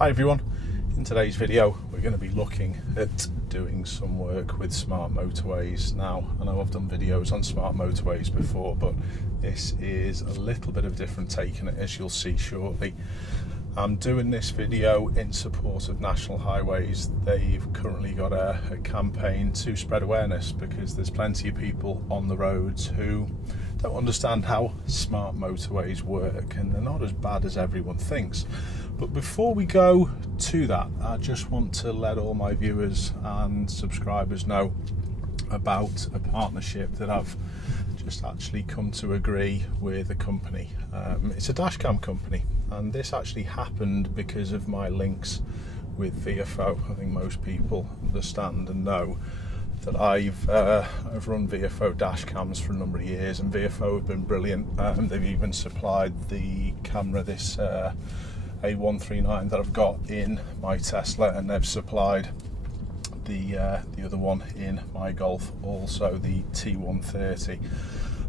Hi everyone, in today's video we're going to be looking at doing some work with smart motorways. Now I know I've done videos on smart motorways before, but this is a little bit of a different take on it, as you'll see shortly. I'm doing this video in support of National Highways. They've currently got a campaign to spread awareness because there's plenty of people on the roads who don't understand how smart motorways work, and they're not as bad as everyone thinks. But before we go to that, I just want to let all my viewers and subscribers know about a partnership that I've just actually come to agree with a company. It's a dashcam company, and this actually happened because of my links with VFO. I think most people understand and know that I've run VFO dashcams for a number of years, and VFO have been brilliant. They've even supplied the camera, this A139 that I've got in my Tesla, and they've supplied the other one in my Golf, also the T130.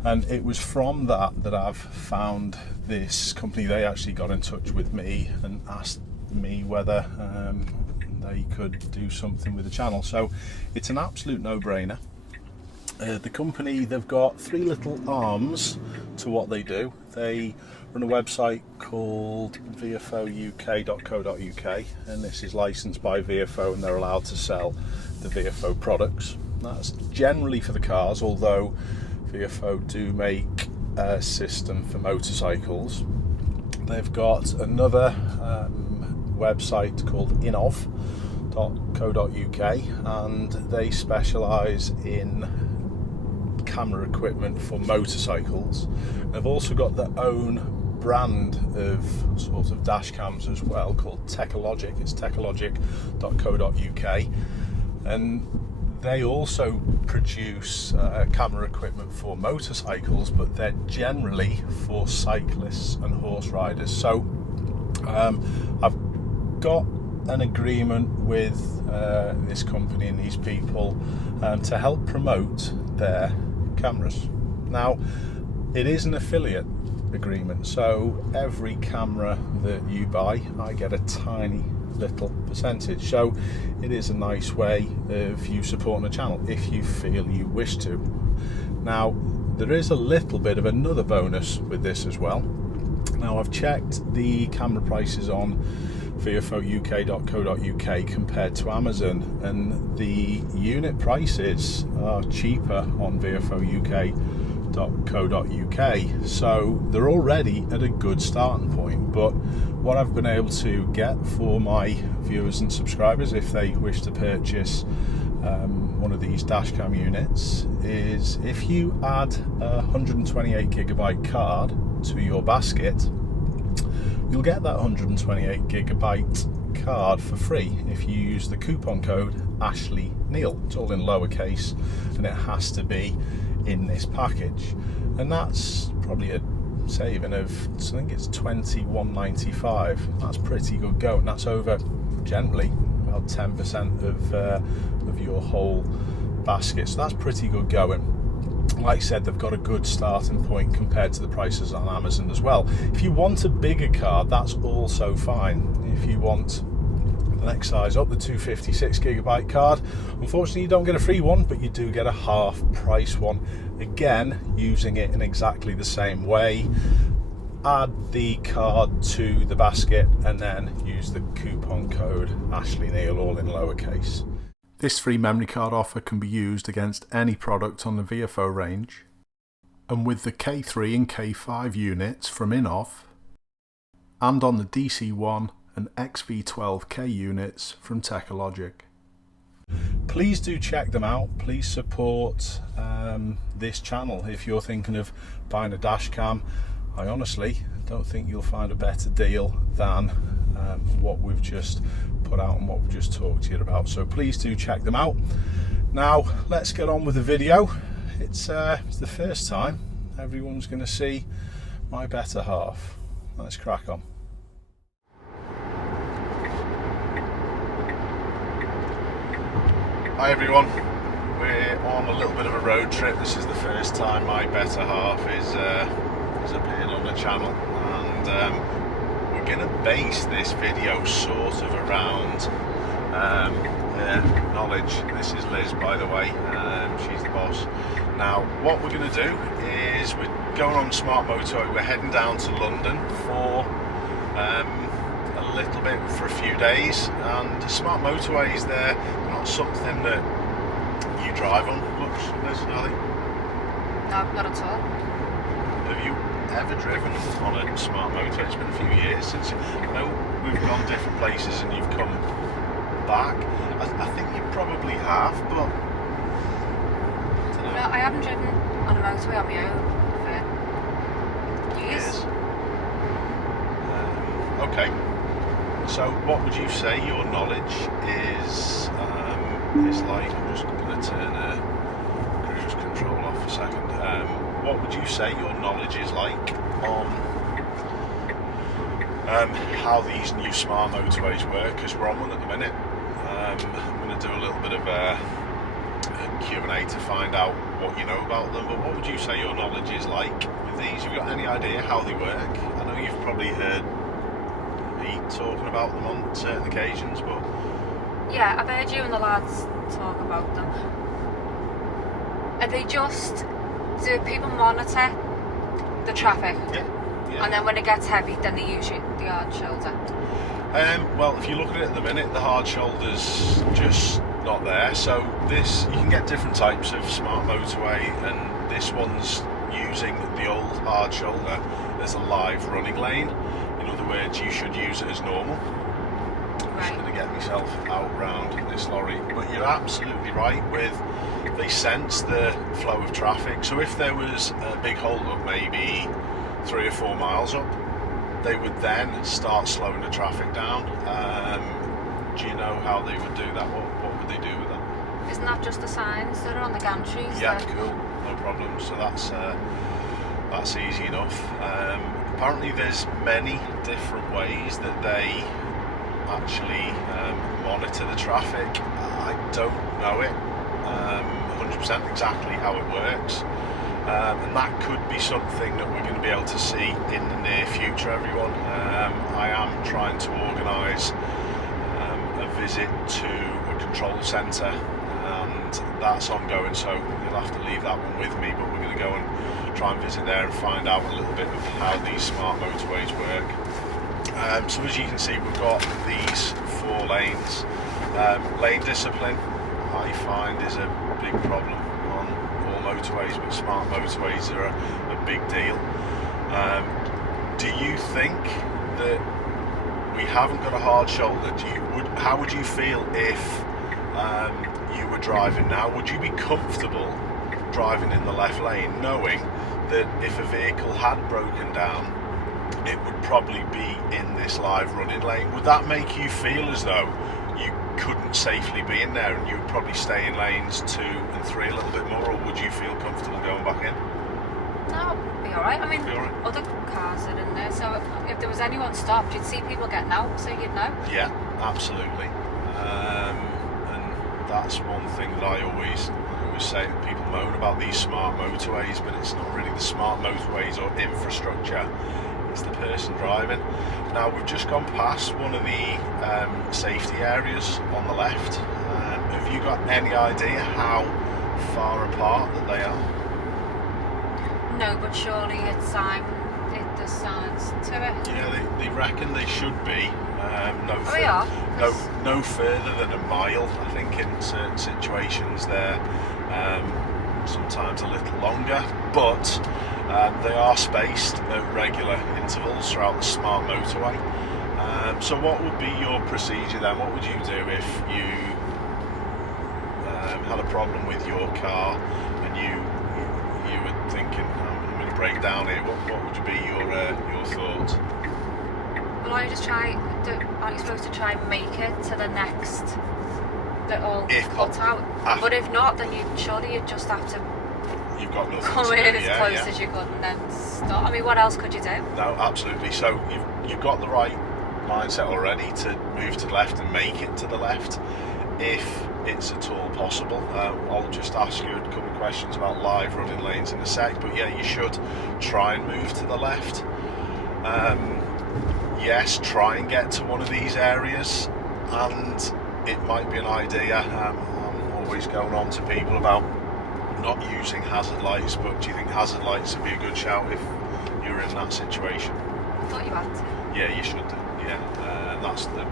And it was from that I've found this company. They actually got in touch with me and asked me whether they could do something with the channel. So it's an absolute no-brainer. The company, they've got three little arms to what they do. They run a website called VFOUK.co.uk, and this is licensed by VFO, and they're allowed to sell the VFO products. That's generally for the cars, although VFO do make a system for motorcycles. They've got another website called inov.co.uk, and they specialise in camera equipment for motorcycles. They've also got their own brand of sort of dash cams as well, called Techologic. It's techologic.co.uk, and they also produce camera equipment for motorcycles, but they're generally for cyclists and horse riders. So I've got an agreement with this company and these people to help promote their cameras. Now, it is an affiliate agreement, so every camera that you buy, I get a tiny little percentage. So it is a nice way of you supporting the channel if you feel you wish to. Now, there is a little bit of another bonus with this as well. Now, I've checked the camera prices on VFOUK.co.uk compared to Amazon, and the unit prices are cheaper on VFOUK.co.uk, so they're already at a good starting point. But what I've been able to get for my viewers and subscribers, if they wish to purchase one of these dashcam units, is if you add a 128GB card to your basket, you'll get that 128GB card for free if you use the coupon code AshleyNeil. It's all in lowercase, and it has to be in this package, and that's probably a saving of, I think it's £21.95. That's pretty good going. That's over generally about 10% of your whole basket, so that's pretty good going. Like I said, they've got a good starting point compared to the prices on Amazon as well. If you want a bigger card, that's also fine. If you want the next size up, the 256GB card, unfortunately you don't get a free one, but you do get a half price one, again using it in exactly the same way. Add the card to the basket and then use the coupon code AshleyNeil, all in lowercase. This free memory card offer can be used against any product on the VFO range, and with the K3 and K5 units from Inov, and on the DC1 and XV12K units from Techologic. Please do check them out. Please support this channel. If you're thinking of buying a dashcam, I honestly don't think you'll find a better deal than what we've just put out and what we've just talked to you about. So please do check them out. Now let's get on with the video. It's the first time everyone's going to see my better half. Let's crack on. Hi everyone, we're on a little bit of a road trip. This is the first time my better half is has appeared on the channel, and we're going to base this video sort of around knowledge. This is Liz, by the way, she's the boss. Now, what we're going to do is we're going on the Smart Motorway. We're heading down to London for a little bit, for a few days, and Smart Motorways, they're not something that you drive on much, Liz, are they? No, not at all. Have you ever driven on a Smart Motorway? It's been a few years since. I know we've gone different places and you've come back. I think you probably have, but I don't know. No, I haven't driven on a motorway on my own for years. Okay. So, what would you say your knowledge is like? I'm just going to turn cruise control off for a second. What would you say your knowledge is like on how these new smart motorways work? Because we're on one at the minute. I'm going to do a little bit of a Q&A to find out what you know about them, but what would you say your knowledge is like with these? Have you got any idea how they work? I know you've probably heard me talking about them on certain occasions, but... Yeah, I've heard you and the lads talk about them. Are they just... Do people monitor the traffic? Yeah. And then when it gets heavy, then they use the hard shoulder? Well, if you look at it at the minute, the hard shoulder's just not there. So this, you can get different types of smart motorway, and this one's using the old hard shoulder as a live running lane. In other words, you should use it as normal. I'm just going to get myself out round this lorry. But you're absolutely right with, they sense the flow of traffic. So if there was a big hold up, maybe 3 or 4 miles up, they would then start slowing the traffic down. Do you know how they would do that? What would they do with that? Isn't that just the signs that are on the gantries? Yeah, cool, no problem. So that's easy enough. Apparently there's many different ways that they actually monitor the traffic. I don't know it 100% exactly how it works. And that could be something that we're going to be able to see in the near future, everyone. I am trying to organise a visit to a control centre, and that's ongoing, so you'll have to leave that one with me, but we're going to go and try and visit there and find out a little bit of how these smart motorways work. So as you can see, we've got these 4 lanes. Lane discipline, I find, is a big problem on all motorways, but smart motorways are a big deal. Do you think that we haven't got a hard shoulder? How would you feel if you were driving now? Would you be comfortable driving in the left lane, knowing that if a vehicle had broken down, it would probably be in this live running lane? Would that make you feel as though you couldn't safely be in there and you would probably stay in lanes 2 and 3 a little bit more, or would you feel comfortable going back in? No, it'd be alright. I mean, right. Other cars are in there, so if there was anyone stopped, you'd see people getting out, so you'd know. Yeah, absolutely. And that's one thing that I always say. People moan about these smart motorways, but it's not really the smart motorways or infrastructure, it's the person driving. Now, we've just gone past one of the safety areas on the left. Have you got any idea how far apart that they are? No, but surely there's signs to it. Yeah, they reckon they should be no further than a mile. I think in certain situations they're sometimes a little longer, but they are spaced at regular intervals throughout the smart motorway. So what would be your procedure then? What would you do if you had a problem with your car and you were thinking, I'm going to break down here? What would be your thoughts? Well, aren't you supposed to try and make it to the next little cutout? But if not, then surely you'd just have to you've got nothing come to in do, as close as you could and then stop. I mean, what else could you do? No, absolutely. So you've got the right mindset already to move to the left and make it to the left if it's at all possible. I'll just ask you a couple of questions about live running lanes in a sec, but yeah, you should try and move to the left. yes, try and get to one of these areas, and it might be an idea. I'm always going on to people about not using hazard lights, but do you think hazard lights would be a good shout if you're in that situation? I thought you had to. Yeah, you should do. Yeah, that's the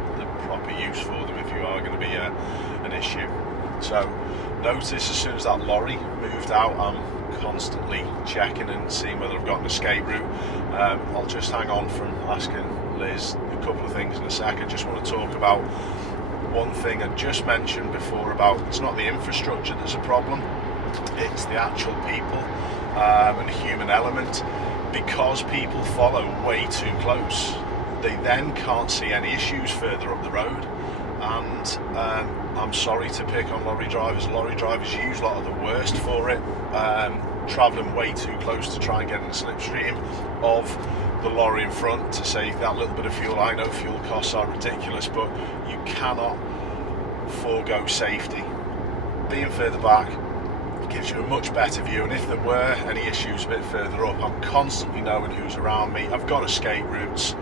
proper use for them if you are going to be an issue. So notice as soon as that lorry moved out, I'm constantly checking and seeing whether I've got an escape route. I'll just hang on from asking Liz a couple of things in a sec. I just want to talk about one thing I just mentioned before about it's not the infrastructure that's a problem, it's the actual people and the human element. Because people follow way too close, they then can't see any issues further up the road. And I'm sorry to pick on lorry drivers. Lorry drivers use a lot of the worst for it, travelling way too close to try and get in the slipstream of the lorry in front to save that little bit of fuel. I know fuel costs are ridiculous, but you cannot forego safety. Being further back gives you a much better view, and if there were any issues a bit further up, I'm constantly knowing who's around me. I've got escape routes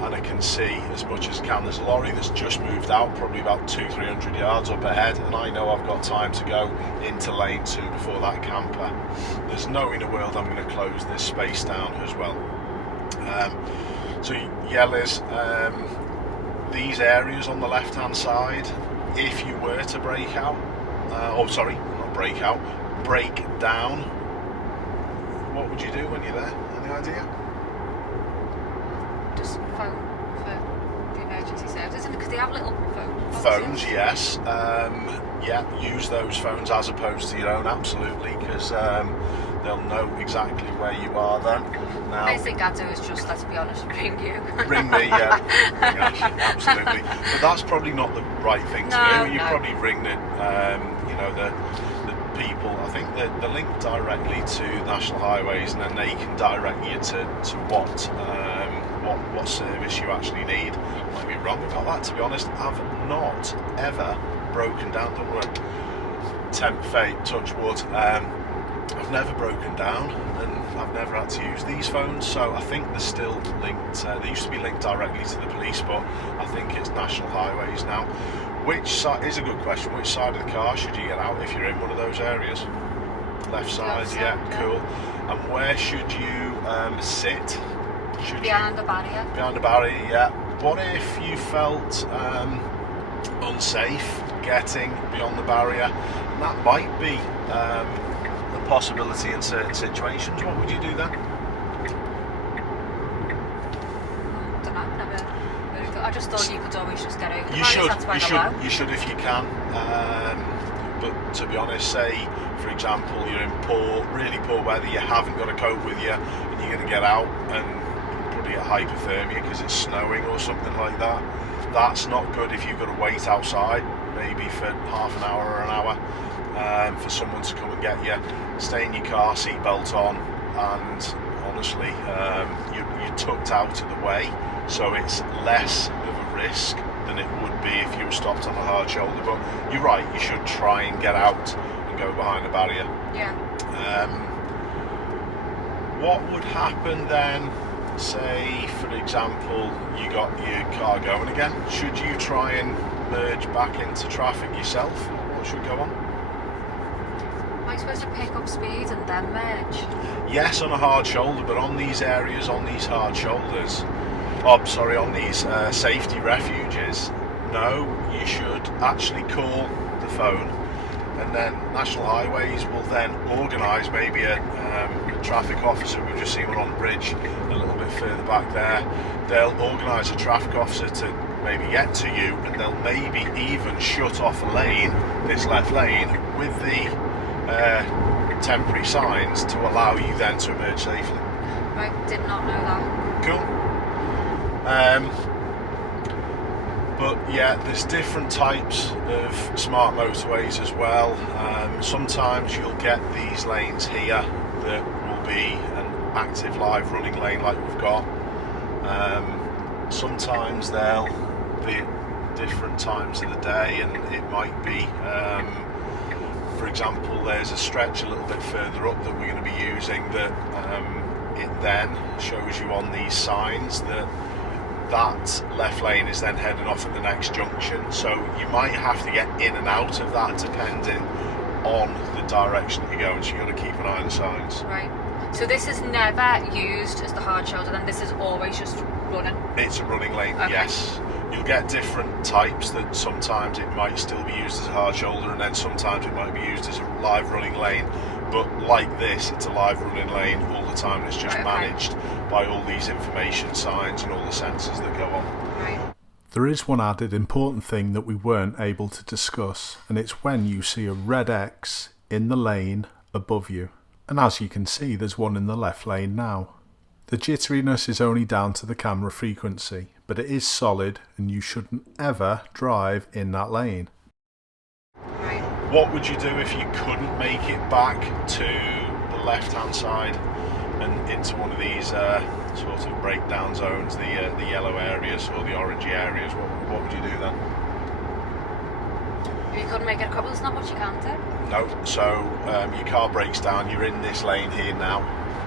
and I can see as much as I can. There's a lorry that's just moved out, probably about 200-300 yards up ahead, and I know I've got time to go into lane 2 before that camper. There's no in the world I'm going to close this space down as well. So yeah, Liz, these areas on the left hand side, if you were to break out, break down, what would you do when you're there? Any idea? Just phone for the emergency services, because they have little phones, yes. Yeah, use those phones as opposed to your own, absolutely, because they'll know exactly where you are then. Now, the best thing I'd do is just, let's be honest, ring you. Ring me, yeah. Gosh, absolutely. But that's probably not the right thing to do. You probably ring the people. I think that they're linked directly to National Highways, and then they can direct you to what service you actually need. I might be wrong about that, to be honest. I've not ever broken down. Don't worry, tempt fate, touch wood. I've never broken down, and I've never had to use these phones, so I think they're still linked. They used to be linked directly to the police, but I think it's National Highways now. Which side is a good question. Which side of the car should you get out if you're in one of those areas? Left side, yeah, cool. And where should you sit? Behind the barrier. Behind the barrier, yeah. What if you felt unsafe getting beyond the barrier? And that might be a possibility in certain situations. What would you do then? I just thought you could always just get over the You should if you can. But to be honest, say for example you're in really poor weather, you haven't got a coat with you, and you're going to get out and probably get hypothermia because it's snowing or something like that. That's not good if you've got to wait outside, maybe for half an hour or an hour, for someone to come and get you. Stay in your car, seatbelt on, and honestly, you're tucked out of the way. So it's less of a risk than it would be if you were stopped on a hard shoulder. But you're right, you should try and get out and go behind a barrier. Yeah. What would happen then, say for example, you got your car going again? Should you try and merge back into traffic yourself? What should go on? Am I supposed to pick up speed and then merge? Yes, on a hard shoulder, but on these areas, on these hard shoulders, on these safety refuges, no, you should actually call the phone, and then National Highways will then organise maybe a traffic officer. We've just seen one on the bridge a little bit further back there. They'll organise a traffic officer to maybe get to you, and they'll maybe even shut off a lane, this left lane, with the temporary signs to allow you then to emerge safely. I did not know that. Cool. But yeah, there's different types of smart motorways as well. Sometimes you'll get these lanes here that will be an active live running lane like we've got. Sometimes they'll be at different times of the day, and it might be for example, there's a stretch a little bit further up that we're going to be using that it then shows you on these signs that that left lane is then heading off at the next junction, so you might have to get in and out of that depending on the direction that you're going, so you've got to keep an eye on the signs. Right. So this is never used as the hard shoulder, then this is always just running? It's a running lane, okay. Yes. You'll get different types, that sometimes it might still be used as a hard shoulder and then sometimes it might be used as a live running lane, but like this, it's a live running lane all the time, and it's just managed by all these information signs and all the sensors that go on. Right. There is one added important thing that we weren't able to discuss, and it's when you see a red X in the lane above you. And as you can see, there's one in the left lane now. The jitteriness is only down to the camera frequency, but it is solid and you shouldn't ever drive in that lane. Right. What would you do if you couldn't make it back to the left hand side and into one of these sort of breakdown zones, the yellow areas or the orangey areas? What would you do then? If you couldn't make it a couple, there's not much you can do. No, so your car breaks down, you're in this lane here now.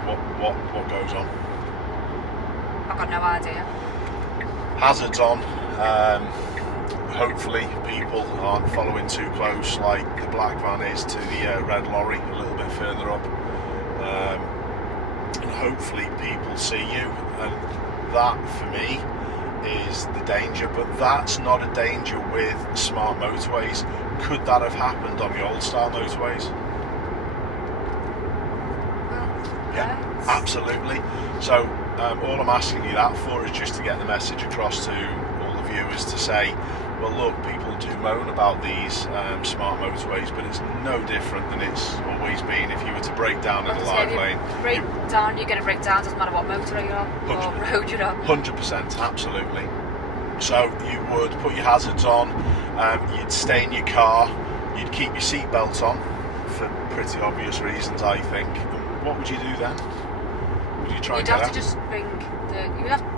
What goes on? I've got no idea. Hazards on. Hopefully people aren't following too close like the black van is to the red lorry a little bit further up. And hopefully people see you, and that for me is the danger, but that's not a danger with smart motorways. Could that have happened on the old style motorways? Well, yeah, absolutely. So all I'm asking you that for is just to get the message across to all the viewers to say, well look, people do moan about these smart motorways, but it's no different than it's always been. If you were to break down in a live lane, you're going to break down, doesn't matter what motorway you're on or road you're on. 100%, absolutely. So you would put your hazards on, you'd stay in your car, you'd keep your seatbelt on for pretty obvious reasons, I think. And what would you do then? Would you try and get out? You'd have to just bring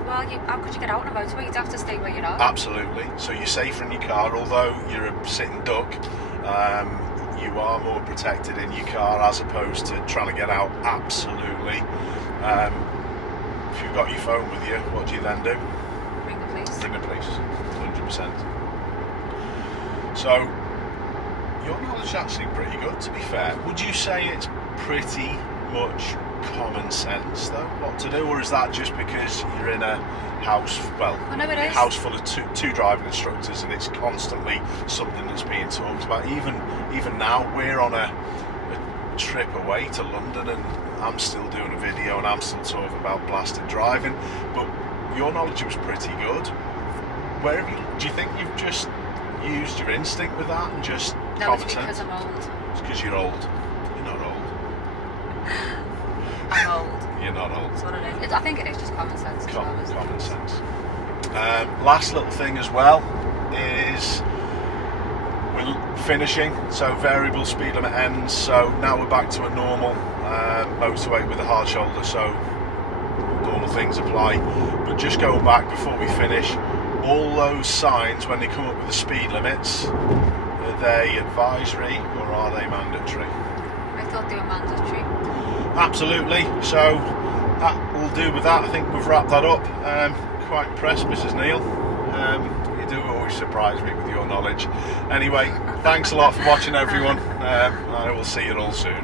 how could you get out on a motorway? You'd have to stay where you are. Absolutely. So you're safer in your car, although you're a sitting duck, you are more protected in your car as opposed to trying to get out. Absolutely. If you've got your phone with you, what do you then do? Ring the police. Ring the police, 100%. So your knowledge is actually pretty good, to be fair. Would you say it's pretty much common sense though what to do, or is that just because you're in a house, house full of two driving instructors and it's constantly something that's being talked about? Even now we're on a trip away to London and I'm still doing a video and I'm still talking about blasted driving, but your knowledge was pretty good. Do you think you've just used your instinct with that and just common sense? No, it's because I'm old. It's because you're old. You're not old. I'm old. You're not old. That's what it is. I think it is just common sense. Common sense. Last little thing as well is we're finishing, so variable speed limit ends, so now we're back to a normal motorway with a hard shoulder, so normal things apply. But just going back before we finish, all those signs when they come up with the speed limits, are they advisory or are they mandatory? I thought they were mandatory. Absolutely, so that will do with that. I think we've wrapped that up. Quite impressed, Mrs. Neil. You do always surprise me with your knowledge. Anyway, thanks a lot for watching everyone. I will see you all soon.